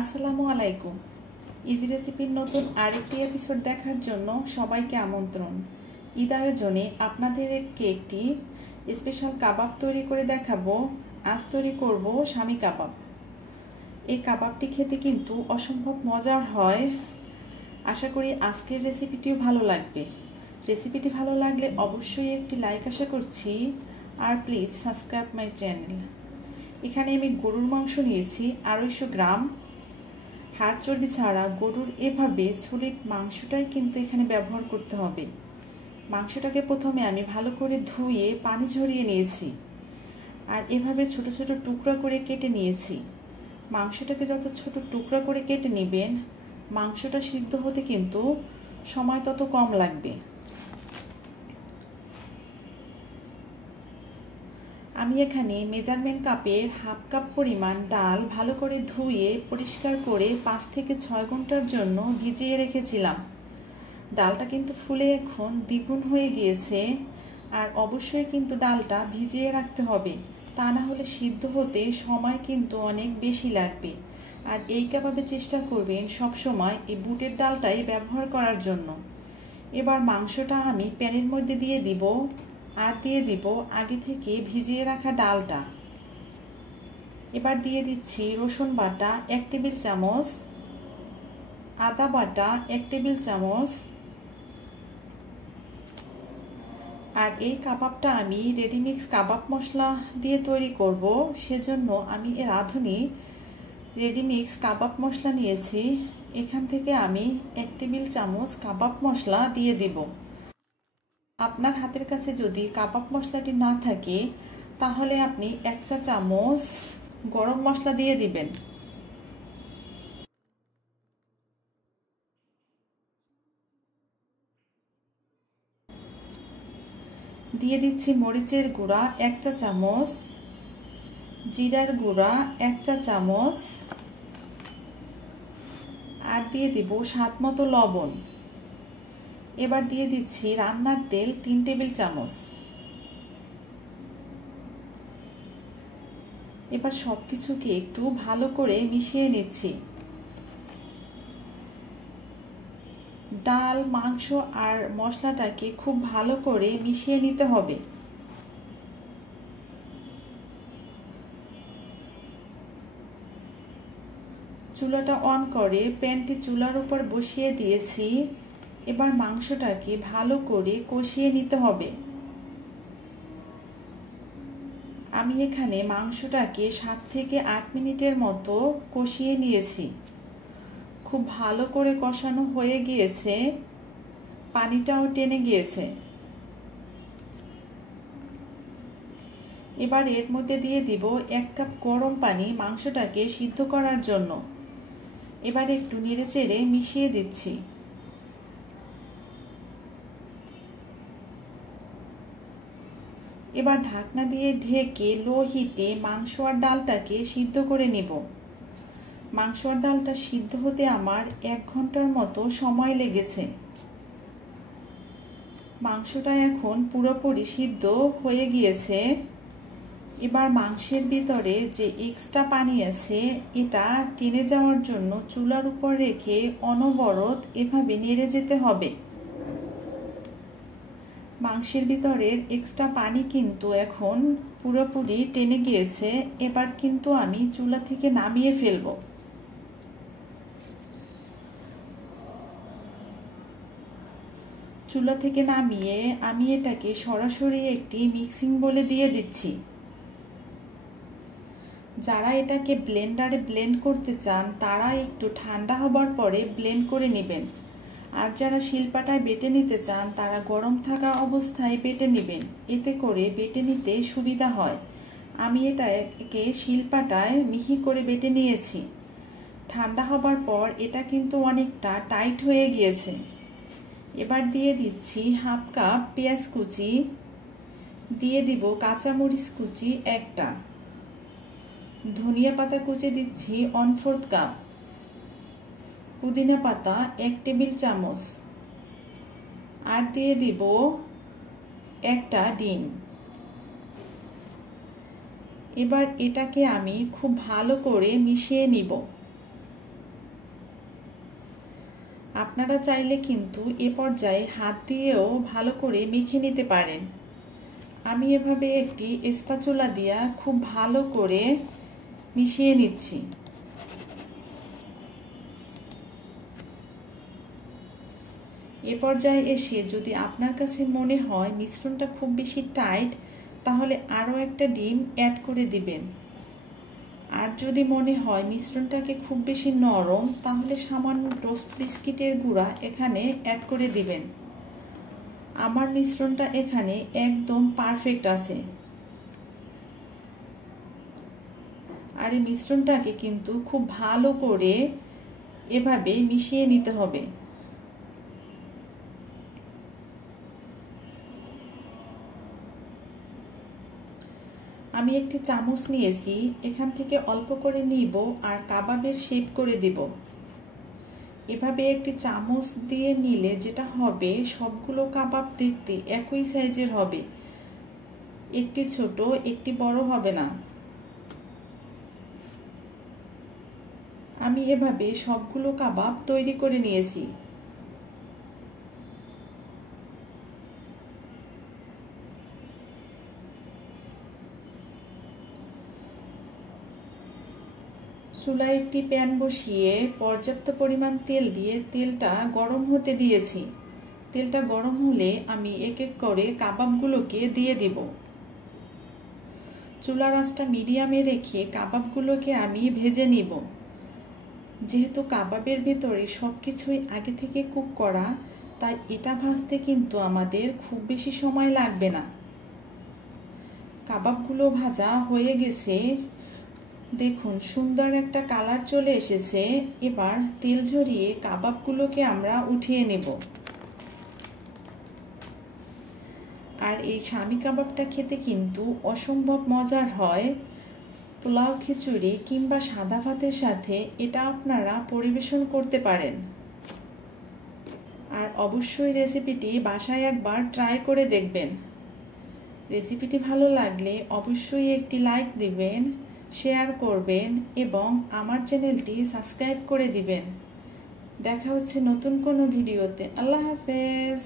আসসালামু আলাইকুম। ইজি রেসিপির নতুন আরেকটি এপিসোড দেখার জন্য সবাইকে আমন্ত্রণ। ঈদ আয়োজনে আপনাদেরকে একটি স্পেশাল কাবাব তৈরি করে দেখাবো। আজ তৈরি করব স্বামী কাবাব। এই কাবাবটি খেতে কিন্তু অসম্ভব মজার হয়। আশা করি আজকের রেসিপিটিও ভালো লাগবে। রেসিপিটি ভালো লাগলে অবশ্যই একটি লাইক আশা করছি, আর প্লিজ সাবস্ক্রাইব মাই চ্যানেল। এখানে আমি গরুর মাংস নিয়েছি 250 গ্রাম। হাড় চর্বি ছাড়া গরুর এভাবে সলিড মাংসটাই কিন্তু এখানে ব্যবহার করতে হবে। মাংসটাকে প্রথমে আমি ভালো করে ধুয়ে পানি ঝরিয়ে নিয়েছি, আর এভাবে ছোট ছোট টুকরা করে কেটে নিয়েছি। মাংসটাকে যত ছোট টুকরা করে কেটে নেবেন, মাংসটা সিদ্ধ হতে কিন্তু সময় তত কম লাগবে। আমি এখানে মেজারমেন্ট কাপের হাফ কাপ পরিমাণ ডাল ভালো করে ধুয়ে পরিষ্কার করে 5 থেকে 6 ঘন্টার জন্য ভিজিয়ে রেখেছিলাম। ডালটা কিন্তু ফুলে এখন দ্বিগুণ হয়ে গিয়েছে, আর অবশ্যই কিন্তু ডালটা ভিজিয়ে রাখতে হবে, তা না হলে সিদ্ধ হতে সময় কিন্তু অনেক বেশি লাগবে। আর এই কাবাবে চেষ্টা করবেন সব সময় এই বুটের ডালটাই ব্যবহার করার জন্য। এবার মাংসটা আমি প্যানের মধ্যে দিয়ে দিব, আর দিয়ে দিব আগে থেকে ভিজিয়ে রাখা ডালটা। এবার দিয়ে দিচ্ছি রসুন বাটা 1 টেবিল চামচ, আদা বাটা 1 টেবিল চামচ। আর এই কাবাবটা আমি রেডিমিক্স কাবাব মশলা দিয়ে তৈরি করব, সেজন্য আমি রাঁধুনি রেডিমিক্স কাবাব মশলা নিয়েছি। এখান থেকে আমি 1 টেবিল চামচ কাবাব মশলা দিয়ে দিব। আপনার হাতের কাছে যদি কাবাব মশলাটি না থাকে, তাহলে আপনি 1 চা চামচ গরম মশলা দিয়ে দিবেন। দিয়ে দিচ্ছি মরিচের গুঁড়া 1 চা চামচ, জিরার গুঁড়া 1 চা চামচ, আর দিয়ে দিব স্বাদ মতো লবণ। এবার দিয়ে দিচ্ছি রান্নার তেল 3 টেবিল চামচ। এবার সব কিছুকে একটু ভালো করে মিশিয়ে নিচ্ছি। ডাল, মাংস আর মশলাটাকে খুব ভালো করে মিশিয়ে নিতে হবে। চুলাটা অন করে প্যানটি চুলার উপর বসিয়ে দিয়েছি। এবার মাংসটাকে ভালো করে কষিয়ে নিতে হবে। আমি এখানে মাংসটাকে 7 থেকে 8 মিনিটের মতো কষিয়ে নিয়েছি। খুব ভালো করে কষানো হয়ে গিয়েছে, পানিটাও টেনে গিয়েছে। এবার এর মধ্যে দিয়ে দিব 1 কাপ গরম পানি মাংসটাকে সিদ্ধ করার জন্য। এবার একটু নেড়েচেড়ে মিশিয়ে দিচ্ছি। এবার ঢাকনা দিয়ে ঢেকে লো হিটে মাংস আর ডালটাকে সিদ্ধ করে নেব। মাংস আর ডালটা সিদ্ধ হতে আমার 1 ঘন্টার মতো সময় লেগেছে। মাংসটা এখন পুরোপুরি সিদ্ধ হয়ে গিয়েছে। এবার মাংসের ভিতরে যে এক্সট্রা পানি আছে, এটা টেনে যাওয়ার জন্য চুলার উপর রেখে অনবরত এভাবে নেড়ে যেতে হবে। মাংসের ভিতরের এক্সট্রা পানি কিন্তু এখন পুরোপুরি টেনে গিয়েছে। এবার কিন্তু আমি চুলা থেকে নামিয়ে ফেলব। চুলা থেকে নামিয়ে আমি এটাকে সরাসরি একটি মিক্সিং বোলে দিয়ে দিচ্ছি। যারা এটাকে ব্লেন্ডারে ব্লেন্ড করতে চান, তারা একটু ঠান্ডা হবার পরে ব্লেন্ড করে নেবেন। আর যারা শিলপাটায় বেটে নিতে চান, তারা গরম থাকা অবস্থায় বেটে নেবেন, এতে করে বেটে নিতে সুবিধা হয়। আমি এটাকে শিলপাটায় মিহি করে বেটে নিয়েছি। ঠান্ডা হবার পর এটা কিন্তু অনেকটা টাইট হয়ে গিয়েছে। এবার দিয়ে দিচ্ছি হাফ কাপ পেঁয়াজ কুচি, দিয়ে দিব কাঁচামরিচ কুচি 1টা, ধনিয়া পাতা কুচি দিচ্ছি 1/4 কাপ, পুদিনা পাতা 1 টেবিল চামচ, আর দিয়ে দিব 1টা ডিম। এবার এটাকে আমি খুব ভালো করে মিশিয়ে নিব। আপনারা চাইলে কিন্তু এ পর্যায়ে হাত দিয়েও ভালো করে মেখে নিতে পারেন। আমি এভাবে একটি স্প্যাচুলা দিয়ে খুব ভালো করে মিশিয়ে নিচ্ছি। এ পর্যায়ে এসে যদি আপনার কাছে মনে হয় মিশ্রণটা খুব বেশি টাইট, তাহলে আরও একটা ডিম অ্যাড করে দিবেন। আর যদি মনে হয় মিশ্রণটাকে খুব বেশি নরম, তাহলে সামান্য টোস্ট বিস্কিটের গুঁড়া এখানে অ্যাড করে দিবেন। আমার মিশ্রণটা এখানে একদম পারফেক্ট আছে। আর এই মিশ্রণটাকে কিন্তু খুব ভালো করে এভাবে মিশিয়ে নিতে হবে। আমি একটি চামচ নিয়েছি, এখান থেকে অল্প করে নিব আর কাবাবের শেপ করে দিব। এভাবে একটি চামচ দিয়ে নিলে যেটা হবে, সবগুলো কাবাব দেখতে একই সাইজের হবে, একটি ছোট একটি বড় হবে না। আমি এভাবে সবগুলো কাবাব তৈরি করে নিয়েছি। চুলায় একটি প্যান বসিয়ে পর্যাপ্ত পরিমাণ তেল দিয়ে তেলটা গরম হতে দিয়েছি। তেলটা গরম হলে আমি এক এক করে কাবাবগুলোকে দিয়ে দিব। চুলার আঁচটা মিডিয়ামে রেখে কাবাবগুলোকে আমি ভেজে নিব। যেহেতু কাবাবের ভেতরে সব কিছুই আগে থেকে কুক করা, তাই এটা ভাজতে কিন্তু আমাদের খুব বেশি সময় লাগবে না। কাবাবগুলো ভাজা হয়ে গেছে, দেখুন সুন্দর একটা কালার চলে এসেছে। এবার তেল ঝরিয়ে কাবাবগুলোকে আমরা উঠিয়ে নেব। আর এই শামি কাবাবটা খেতে কিন্তু অসম্ভব মজার হয়। পোলাও, খিচুড়ি কিংবা সাদা ভাতের সাথে এটা আপনারা পরিবেশন করতে পারেন। আর অবশ্যই রেসিপিটি বাসায় একবার ট্রাই করে দেখবেন। রেসিপিটি ভালো লাগলে অবশ্যই একটি লাইক দিবেন, শেয়ার করবেন এবং আমার চ্যানেলটি সাবস্ক্রাইব করে দিবেন। দেখা হচ্ছে নতুন কোনো ভিডিওতে। আল্লাহ হাফেজ।